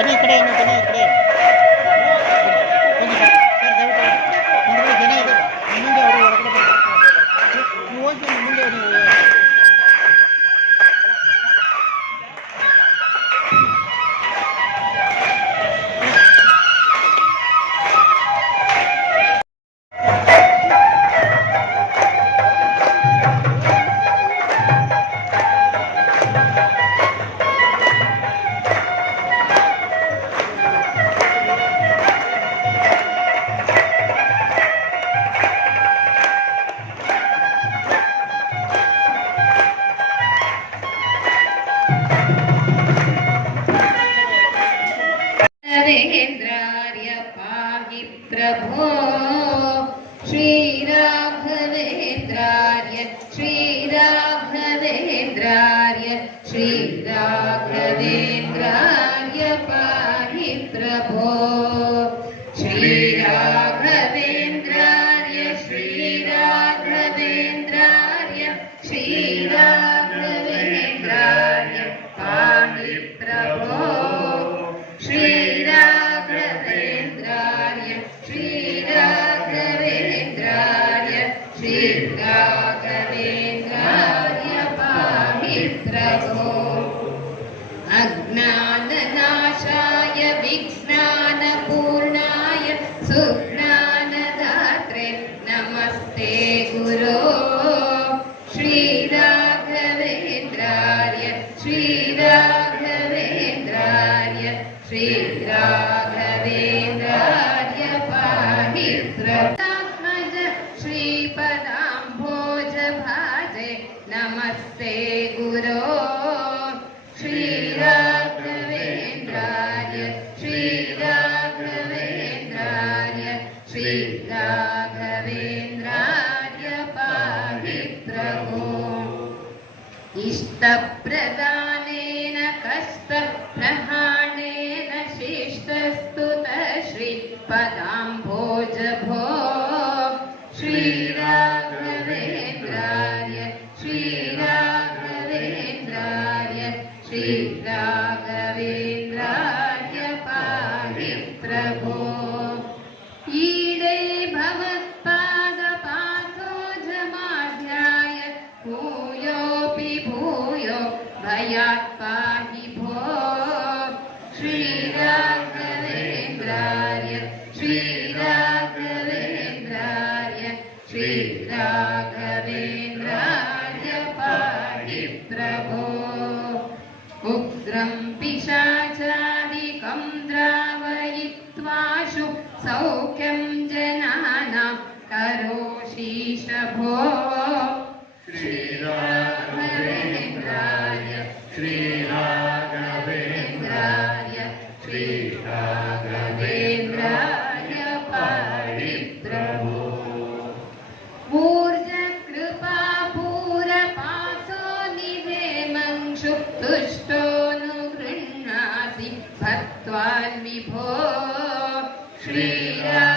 ಬನ್ನಿ ಈ ಕಡೆ ಏನು ಬನ್ನಿ ಈ ಕಡೆ ಮುಂದೆ ಅವರು ಹೊರಗಡೆ ಹೋಗಿ ಮುಂದೆ ನೀವು Three अज्ञाननाशाय विज्ञानपूर्णाय सुज्ञानदात्रे नमस्ते गुरो। श्रीराघवेन्द्रार्य श्रीराघवेन्द्रार्य श्रीराघवेन्द्रार्य पाहि प्रतात्मज श्रीपदाम्भोज भाजे नमस्ते गुरो श्रीराघवेन्द्रार्य श्रीराघवेन्द्रार्य पाहि प्रभो इष्टप्रदानेन कष्टप्रहाणेन शिष्टस्तुत श्रीपदाम्भोज भो श्रीराघवेन्द्रार्य श्रीराघवेन्द्रार्य प्रभो पाहि भो। श्रीराघवेन्द्रार्य श्रीराघवेन्द्रार्य श्रीराघवेन्द्रार्य पाहि प्रभो। उग्रं पिशाचादिकं द्रावयित्वाशु सौख्यं जनानां करोषीश भो तुष्टोऽनुगृह्णासि भक्त्वान्विभो श्रीराघवेन्द्राय श्रीराघवेन्द्राय